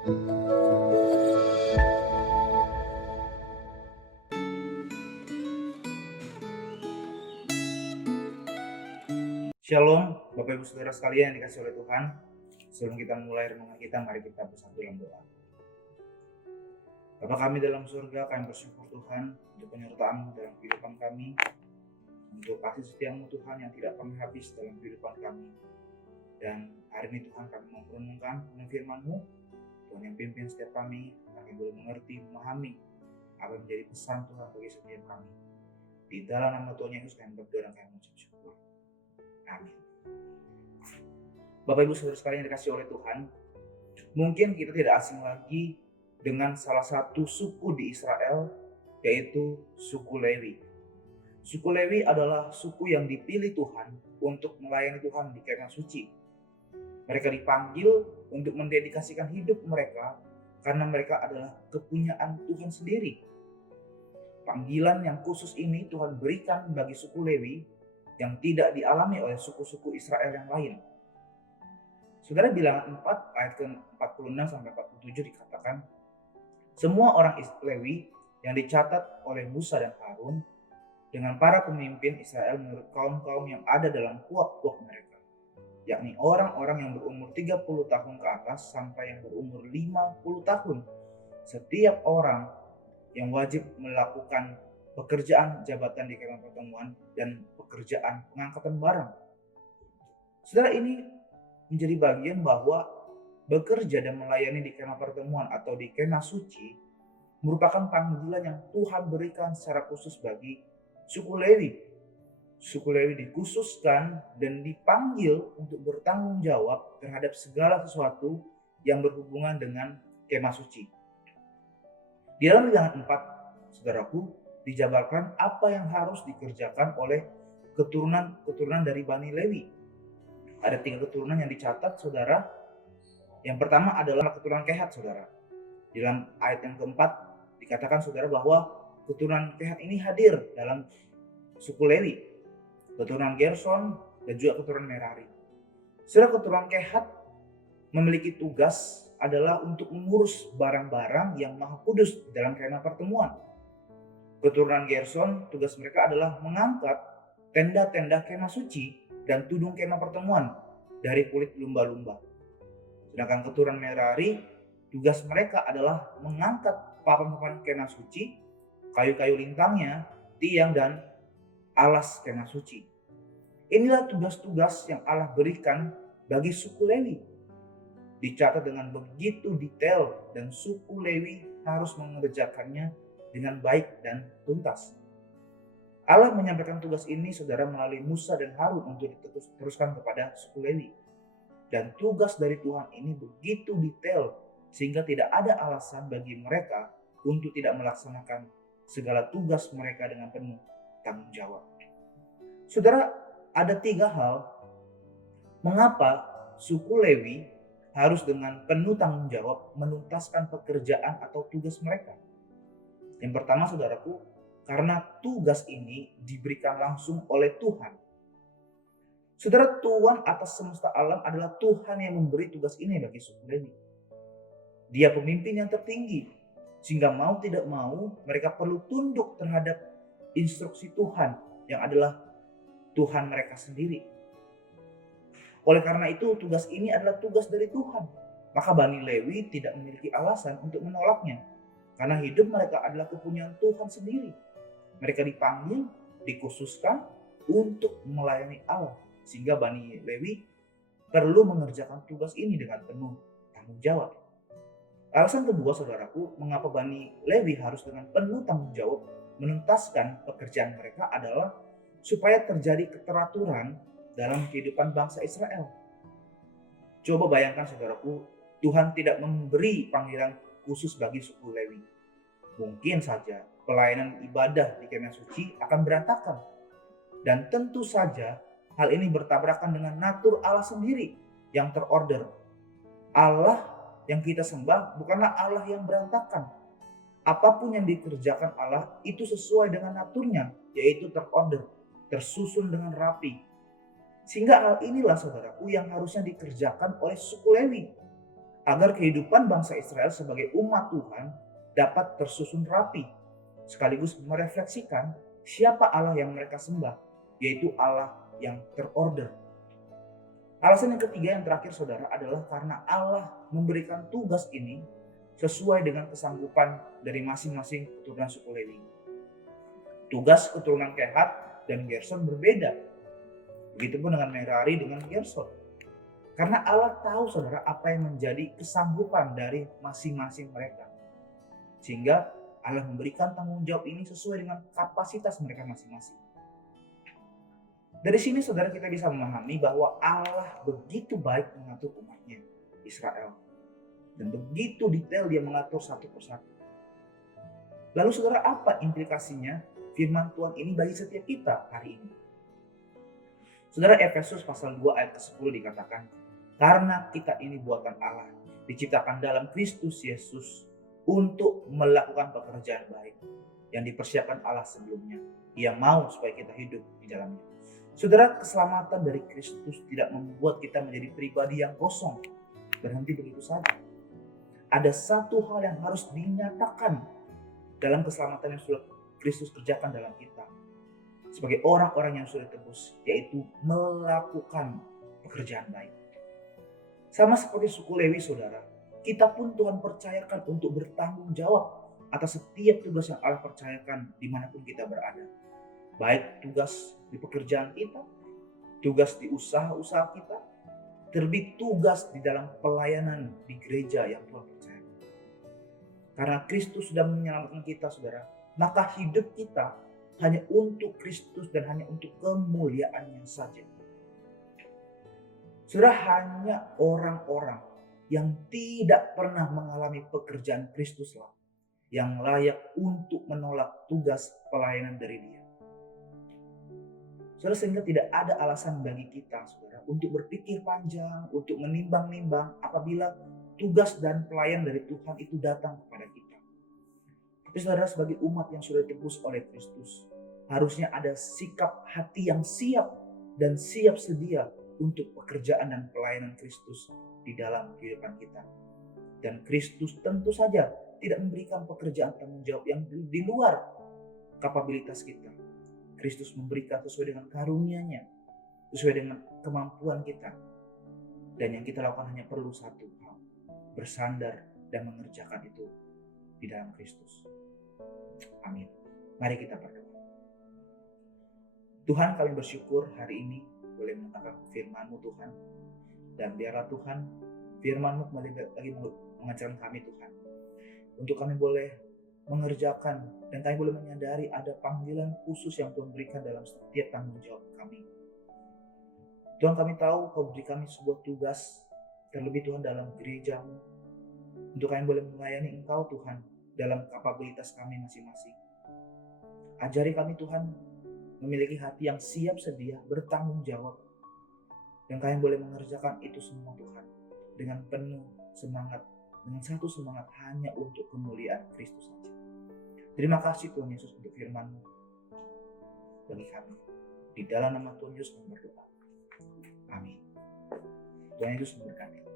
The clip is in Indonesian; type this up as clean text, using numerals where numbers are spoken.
Shalom, Bapak Ibu Saudara sekalian yang dikasih oleh Tuhan. Sebelum kita mulai renungan kita, mari kita bersatu dalam doa. Bapa kami dalam surga, kami bersyukur Tuhan untuk penyertaan-Mu dalam kehidupan kami, untuk kasih setia-Mu Tuhan yang tidak pernah habis dalam kehidupan kami. Dan hari ini Tuhan kami mau merenungkan firman-Mu, Tuhan yang pimpin setiap kami, kami boleh mengerti, memahami apa yang menjadi pesan Tuhan bagi setiap kami. Di dalam nama Tuhan Yesus kami berdoa dan kami mengucap syukur. Amin. Bapak Ibu Saudara sekalian yang dikasih oleh Tuhan, mungkin kita tidak asing lagi dengan salah satu suku di Israel, yaitu suku Lewi. Suku Lewi adalah suku yang dipilih Tuhan untuk melayani Tuhan di kemah suci. Mereka dipanggil untuk mendedikasikan hidup mereka karena mereka adalah kepunyaan Tuhan sendiri. Panggilan yang khusus ini Tuhan berikan bagi suku Lewi yang tidak dialami oleh suku-suku Israel yang lain. Saudara, Bilangan 4 ayat ke-46 sampai 47 dikatakan, semua orang Lewi yang dicatat oleh Musa dan Harun dengan para pemimpin Israel menurut kaum-kaum yang ada dalam puak-puak mereka, yakni orang-orang yang berumur 30 tahun ke atas sampai yang berumur 50 tahun. Setiap orang yang wajib melakukan pekerjaan jabatan di kemah pertemuan dan pekerjaan pengangkatan barang. Saudara, ini menjadi bagian bahwa bekerja dan melayani di kemah pertemuan atau di kemah suci merupakan panggilan yang Tuhan berikan secara khusus bagi suku Lewi. Suku Lewi dikhususkan dan dipanggil untuk bertanggung jawab terhadap segala sesuatu yang berhubungan dengan kemah suci. Di dalam Bilangan 4, saudaraku, dijabarkan apa yang harus dikerjakan oleh keturunan dari Bani Lewi. Ada 3 keturunan yang dicatat, saudara. Yang pertama adalah keturunan Kehat, saudara. Di dalam ayat yang keempat dikatakan, saudara, bahwa keturunan Kehat ini hadir dalam suku Lewi, keturunan Gerson dan juga keturunan Merari. Saudara, keturunan Kehat memiliki tugas adalah untuk mengurus barang-barang yang maha kudus dalam kemah pertemuan. Keturunan Gerson, tugas mereka adalah mengangkat tenda-tenda kemah suci dan tudung kemah pertemuan dari kulit lumba-lumba. Sedangkan keturunan Merari, tugas mereka adalah mengangkat papan-papan kemah suci, kayu-kayu lintangnya, tiang dan alas kemah suci. Inilah tugas-tugas yang Allah berikan bagi suku Lewi. Dicatat dengan begitu detail dan suku Lewi harus mengerjakannya dengan baik dan tuntas. Allah menyampaikan tugas ini, saudara, melalui Musa dan Harun untuk diteruskan kepada suku Lewi. Dan tugas dari Tuhan ini begitu detail sehingga tidak ada alasan bagi mereka untuk tidak melaksanakan segala tugas mereka dengan penuh tanggung jawab. Saudara, ada 3 hal mengapa suku Lewi harus dengan penuh tanggung jawab menuntaskan pekerjaan atau tugas mereka. Yang pertama, saudaraku, karena tugas ini diberikan langsung oleh Tuhan. Saudara, Tuhan atas semesta alam adalah Tuhan yang memberi tugas ini bagi suku Lewi. Dia pemimpin yang tertinggi, sehingga mau tidak mau mereka perlu tunduk terhadap instruksi Tuhan yang adalah Tuhan mereka sendiri. Oleh karena itu, tugas ini adalah tugas dari Tuhan. Maka Bani Lewi tidak memiliki alasan untuk menolaknya, karena hidup mereka adalah kepunyaan Tuhan sendiri. Mereka dipanggil, dikhususkan untuk melayani Allah. Sehingga Bani Lewi perlu mengerjakan tugas ini dengan penuh tanggung jawab. Alasan kedua, saudaraku, mengapa Bani Lewi harus dengan penuh tanggung jawab menuntaskan pekerjaan mereka adalah supaya terjadi keteraturan dalam kehidupan bangsa Israel. Coba bayangkan, saudaraku, Tuhan tidak memberi panggilan khusus bagi suku Lewi. Mungkin saja pelayanan ibadah di kemah suci akan berantakan. Dan tentu saja hal ini bertabrakan dengan natur Allah sendiri yang terorder. Allah yang kita sembah bukanlah Allah yang berantakan. Apapun yang dikerjakan Allah itu sesuai dengan naturnya, yaitu terorder, tersusun dengan rapi. Sehingga hal inilah, saudaraku, yang harusnya dikerjakan oleh suku Lewi. agar kehidupan bangsa Israel sebagai umat Tuhan dapat tersusun rapi, sekaligus merefleksikan siapa Allah yang mereka sembah, yaitu Allah yang terorder. Alasan yang ketiga yang terakhir saudara adalah karena Allah memberikan tugas ini sesuai dengan kesanggupan dari masing-masing keturunan suku Lewi. Tugas keturunan Kehat dan Gerson berbeda. Begitupun dengan Merari dengan Gerson. Karena Allah tahu saudara apa yang menjadi kesanggupan dari masing-masing mereka. Sehingga Allah memberikan tanggung jawab ini sesuai dengan kapasitas mereka masing-masing. Dari sini saudara kita bisa memahami bahwa Allah begitu baik mengatur umatnya, Israel. Dan begitu detail dia mengatur satu persatu. Lalu saudara, apa implikasinya firman Tuhan ini bagi setiap kita hari ini? Saudara, Efesus pasal 2 ayat ke-10 dikatakan, karena kita ini buatan Allah, diciptakan dalam Kristus Yesus untuk melakukan pekerjaan baik yang dipersiapkan Allah sebelumnya. Ia mau supaya kita hidup di dalamnya. Saudara, keselamatan dari Kristus tidak membuat kita menjadi pribadi yang kosong, berhenti begitu saja. Ada satu hal yang harus dinyatakan dalam keselamatan yang sudah Kristus kerjakan dalam kita sebagai orang-orang yang sudah ditebus, yaitu melakukan pekerjaan baik. Sama seperti suku Lewi saudara, kita pun Tuhan percayakan untuk bertanggung jawab atas setiap tugas yang Allah percayakan dimanapun kita berada. Baik tugas di pekerjaan kita, tugas di usaha-usaha kita, terlebih tugas di dalam pelayanan di gereja yang Tuhan percayakan. Karena Kristus sudah menyelamatkan kita saudara, maka hidup kita hanya untuk Kristus dan hanya untuk kemuliaannya saja. Saudara, hanya orang-orang yang tidak pernah mengalami pekerjaan Kristuslah yang layak untuk menolak tugas pelayanan dari Dia. Saudara, sehingga tidak ada alasan bagi kita saudara untuk berpikir panjang, untuk menimbang-nimbang apabila tugas dan pelayan dari Tuhan itu datang kepada kita. Tapi saudara, sebagai umat yang sudah ditebus oleh Kristus, harusnya ada sikap hati yang siap dan siap sedia untuk pekerjaan dan pelayanan Kristus di dalam kehidupan kita. Dan Kristus tentu saja tidak memberikan pekerjaan tanggung jawab yang di luar kapabilitas kita. Kristus memberikan sesuai dengan karunia-Nya, sesuai dengan kemampuan kita. Dan yang kita lakukan hanya perlu satu hal, bersandar dan mengerjakan itu di dalam Kristus. Amin. Mari kita berdoa. Tuhan, kami bersyukur hari ini boleh mendengarkan firman-Mu Tuhan. Dan biarlah Tuhan, firman-Mu kembali lagi mengajarkan kami Tuhan. Untuk kami boleh mengerjakan dan kami boleh menyadari ada panggilan khusus yang Tuhan berikan dalam setiap tanggung jawab kami. Tuhan, kami tahu Kau beri kami sebuah tugas, terlebih Tuhan dalam gereja-Mu, untuk kami boleh melayani Engkau Tuhan dalam kapabilitas kami masing-masing. Ajari kami Tuhan memiliki hati yang siap sedia bertanggung jawab, dan kami boleh mengerjakan itu semua Tuhan dengan penuh semangat, dengan satu semangat hanya untuk kemuliaan Kristus saja. Terima kasih Tuhan Yesus untuk firman-Mu bagi kami. Di dalam nama Tuhan Yesus kami berdoa. Amin. Tuhan Yesus memberkati.